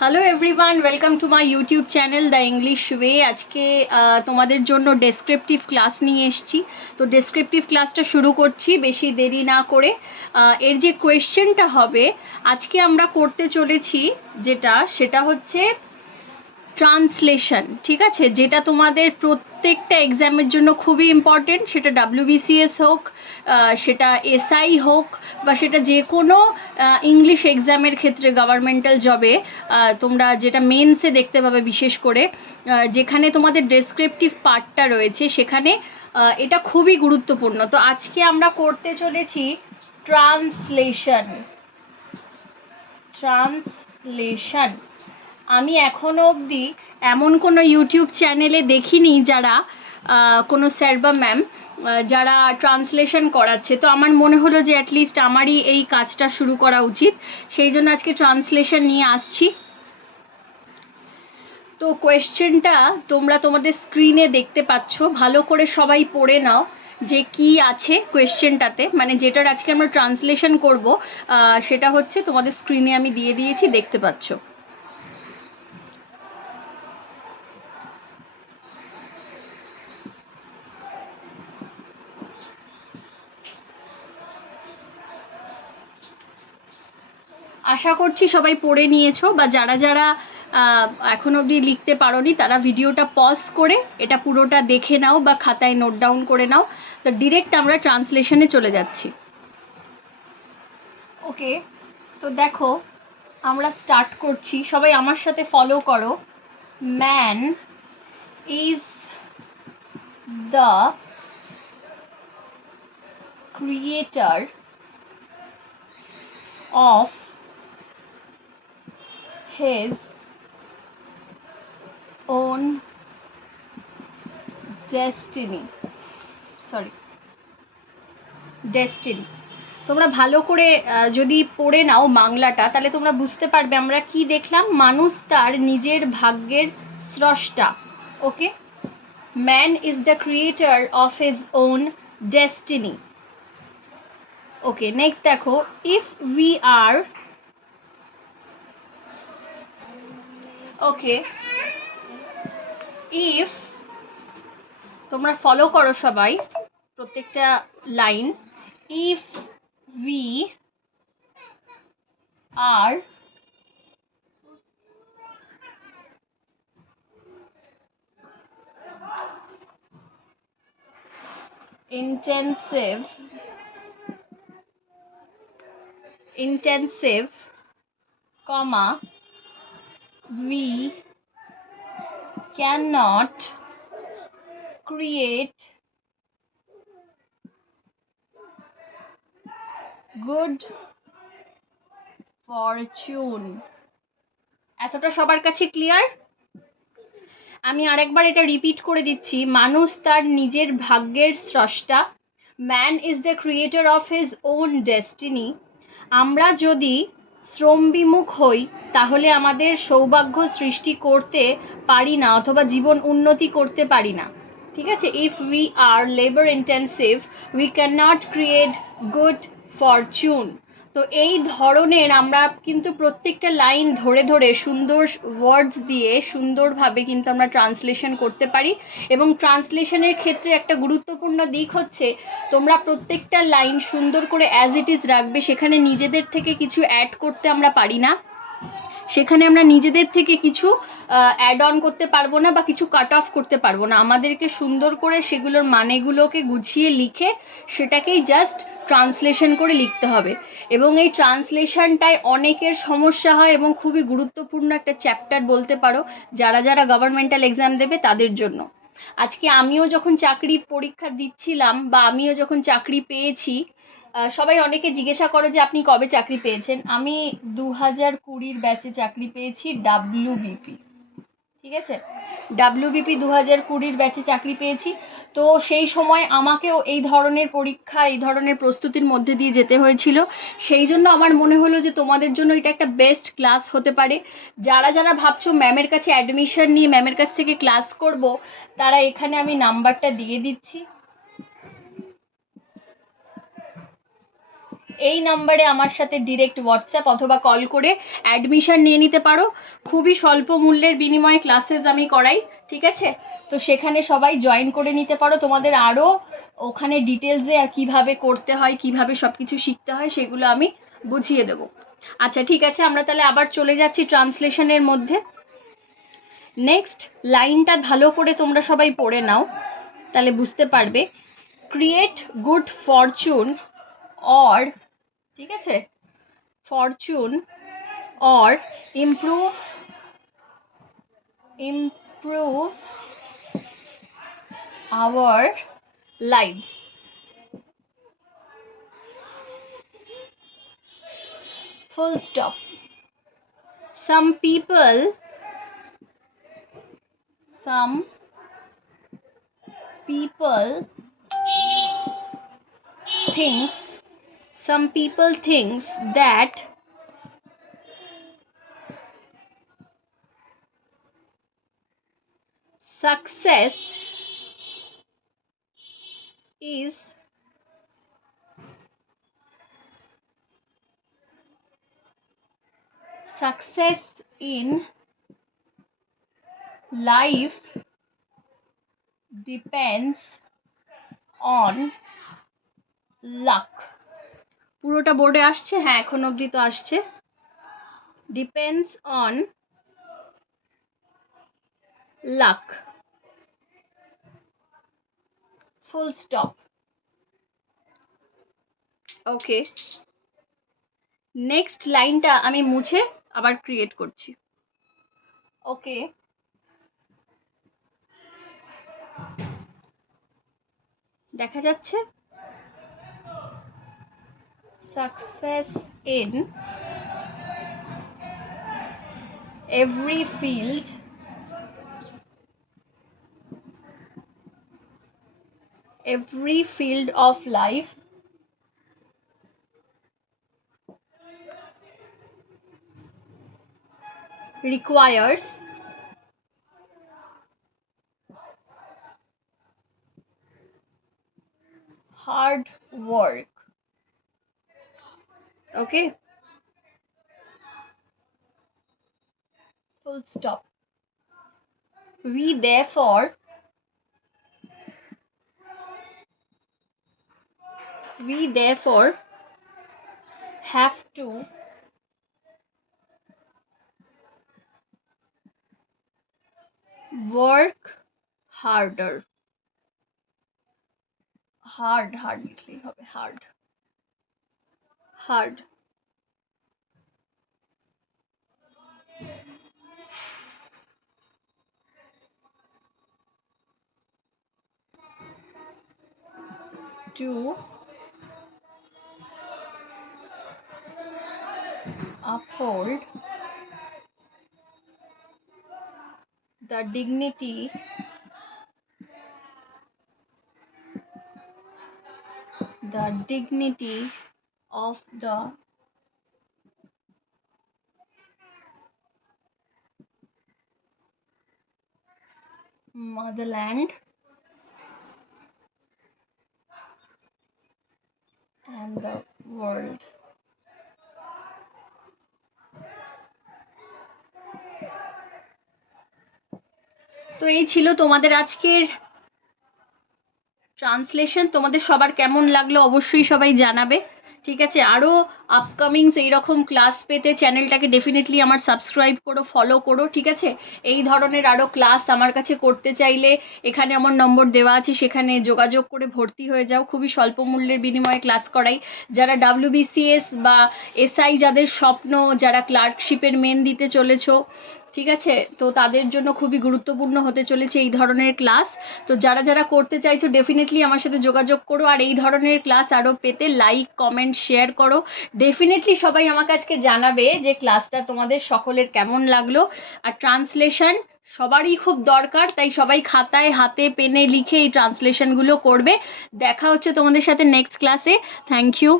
Hello everyone, welcome to my YouTube channel the English way. আজকে তোমাদের জন্য descriptive class নিয়ে এসেছি। তো ডেসক্রিপটিভ ক্লাসটা শুরু করছি বেশি দেরি না করে। এর যে কোয়েশ্চেনটা হবে আজকে আমরা করতে চলেছি সেটা হচ্ছে ট্রান্সলেশন। ঠিক আছে, যেটা তোমাদের প্রত্যেকটা এক্সামের জন্য খুবই ইম্পর্টেন্ট, সেটা WBCS হোক, সেটা SI হোক, বা সেটা যে কোনো ইংলিশ এক্সামের ক্ষেত্রে গভর্নমেন্টাল জবে তোমরা যেটা মেন্সে দেখতে পাবে, বিশেষ করে যেখানে তোমাদের ডেসক্রিপটিভ পার্টটা রয়েছে সেখানে এটা খুবই গুরুত্বপূর্ণ। তো আজকে আমরা করতে চলেছি ট্রান্সলেশন। ট্রান্সলেশন আমি এখনও অবধি এমন কোনো ইউটিউব চ্যানেলে দেখিনি যারা কোনো স্যার বা ম্যাম যারা ট্রান্সলেশন করাচ্ছে। তো আমার মনে হলো যে অ্যাটলিস্ট আমারই এই কাজটা শুরু করা উচিত, সেই জন্য আজকে ট্রান্সলেশন নিয়ে আসছি। তো কোয়েশ্চেনটা তোমরা তোমাদের স্ক্রিনে দেখতে পাচ্ছ, ভালো করে সবাই পড়ে নাও যে কি আছে কোয়েশ্চেনটাতে, মানে যেটার আজকে আমরা ট্রান্সলেশন করব সেটা হচ্ছে তোমাদের স্ক্রিনে আমি দিয়ে দিয়েছি, দেখতে পাচ্ছ। আশা করছি সবাই পড়ে নিয়েছো, বা যারা যারা এখন অবধি লিখতে পারোনি তারা ভিডিওটা পজ করে এটা পুরোটা দেখে নাও বা খাতায় নোট ডাউন করে নাও। তো ডিরেক্ট আমরা ট্রান্সলেশনে চলে যাচ্ছি। ওকে, তো দেখো আমরা স্টার্ট করছি, সবাই আমার সাথে ফলো করো। Man is the creator of his own destiny. তোমরা ভালো করে যদি পড়ে নাও বাংলাটা, তাহলে তোমরা বুঝতে পারবে আমরা কি দেখলাম। মানুষ তার নিজের ভাগ্যের স্রষ্টা। Okay, man is the creator of his own destiny. Okay, next দেখো, if we are, okay, if, তোমরা ফলো করো সবাই প্রত্যেকটা line. If we are intensive, comma, we cannot create good fortune। এতটা সবার কাছে ক্লিয়ার? আমি আরেকবার এটা রিপিট করে দিচ্ছি। মানুষ তার নিজের ভাগ্যের স্রষ্টা। Man is the creator of his own destiny. আমরা যদি শ্রমবিমুখ হই তাহলে আমাদের সৌভাগ্য সৃষ্টি করতে পারি না, অথবা জীবন উন্নতি করতে পারি না। ঠিক আছে, if we R labour intensive we can not create good Fortune. তো এই ধরনের আমরা কিন্তু প্রত্যেকটা লাইন ধরে ধরে সুন্দর ওয়ার্ডস দিয়ে সুন্দরভাবে কিন্তু আমরা ট্রান্সলেশন করতে পারি। এবং ট্রান্সলেশনের ক্ষেত্রে একটা গুরুত্বপূর্ণ দিক হচ্ছে তোমরা প্রত্যেকটা লাইন সুন্দর করে অ্যাজ ইট ইজ রাখবে। সেখানে নিজেদের থেকে কিছু অ্যাড করতে আমরা পারি না, সেখানে আমরা নিজেদের থেকে কিছু অ্যাড অন করতে পারবো না বা কিছু কাট অফ করতে পারবো না। আমাদেরকে সুন্দর করে সেগুলোর মানেগুলোকে গুছিয়ে লিখে সেটাকেই জাস্ট ট্রান্সলেশন করে লিখতে হবে। এবং এই ট্রান্সলেশনটায় অনেকের সমস্যা হয় এবং খুবই গুরুত্বপূর্ণ একটা চ্যাপ্টার বলতে পারো যারা যারা গভর্নমেন্টাল এক্সাম দেবে তাদের জন্য। আজকে আমিও যখন চাকরি পরীক্ষা দিচ্ছিলাম বা আমিও যখন চাকরি পেয়েছি, সবাই অনেকে জিজ্ঞাসা করে যে আপনি কবে চাকরি পেয়েছেন। আমি 2020 ব্যাচে চাকরি পেয়েছি, WBP। ঠিক আছে, WBP 2020 ব্যাচে চাকরি পেয়েছি। তো সেই সময় আমাকেও এই ধরনের পরীক্ষা, এই ধরনের প্রস্তুতির মধ্যে দিয়ে যেতে হয়েছিল। সেই জন্য আমার মনে হলো যে তোমাদের জন্য এটা একটা বেস্ট ক্লাস হতে পারে। যারা যারা ভাবছো ম্যামের কাছে অ্যাডমিশন নিয়ে ম্যামের কাছ থেকে ক্লাস করব, তারা এখানে আমি নাম্বারটা দিয়ে দিচ্ছি। এই নাম্বারে আমার সাথে ডিরেক্ট হোয়াটসঅ্যাপ অথবা কল করে অ্যাডমিশন নিয়ে নিতে পারো। খুবই স্বল্প মূল্যের বিনিময়ে ক্লাসেস আমি করাই, ঠিক আছে? তো সেখানে সবাই জয়েন করে নিতে পারো। তোমাদের আরও ওখানে ডিটেলসে আর কীভাবে করতে হয়, কীভাবে সব কিছু শিখতে হয় সেগুলো আমি বুঝিয়ে দেবো। আচ্ছা ঠিক আছে, আমরা তাহলে আবার চলে যাচ্ছি ট্রান্সলেশনের মধ্যে। নেক্সট লাইনটা ভালো করে তোমরা সবাই পড়ে নাও, তাহলে বুঝতে পারবে। ক্রিয়েট গুড ফরচুন অর, ঠিক আছে, Fortune or improve hour lives. Full stop. Some people thinks that success in life depends on luck. পুরোটা বোর্ডে আসছে? হ্যাঁ, এখন অবধি তো আসছে। Depends on lakh, full stop. Okay, next লাইনটা আমি মুছে আবার ক্রিয়েট করছি। ওকে, দেখা যাচ্ছে? Success in every field of life requires hard work. Okay, full stop. We therefore have to work harder. hard লিখলেই হবে, hard to uphold the dignity of the motherland and the world. তো এই ছিল তোমাদের আজকের ট্রান্সলেশন। তোমাদের সবার কেমন লাগলো অবশ্যই সবাই জানাবে, ঠিক আছে? আরও আপকামিংস এইরকম ক্লাস পেতে চ্যানেলটাকে ডেফিনেটলি আমার সাবস্ক্রাইব করো, ফলো করো, ঠিক আছে? এই ধরনের আরও ক্লাস আমার কাছে করতে চাইলে এখানে আমার নম্বর দেওয়া আছে, সেখানে যোগাযোগ করে ভর্তি হয়ে যাও। খুবই স্বল্প মূল্যের বিনিময়ে ক্লাস করাই। যারা WBCS বা SI যাদের স্বপ্ন, যারা ক্লার্কশিপের মেন দিতে চলেছো, ঠিক আছে, তো তাদের জন্য খুবই গুরুত্বপূর্ণ হতে চলেছে এই ধরনের ক্লাস। তো যারা যারা করতে চাইছো ডেফিনেটলি আমার সাথে যোগাযোগ করো। আর এই ধরনের ক্লাস আরও পেতে লাইক, কমেন্ট, শেয়ার করো। ডেফিনেটলি সবাই আমাকে আজকে জানাবে যে ক্লাসটা তোমাদের সকলের কেমন লাগলো। আর ট্রান্সলেশন সবারই খুব দরকার, তাই সবাই খাতায় হাতে পেনে লিখে এই ট্রান্সলেশনগুলো করবে। দেখা হচ্ছে তোমাদের সাথে নেক্সট ক্লাসে। Thank you.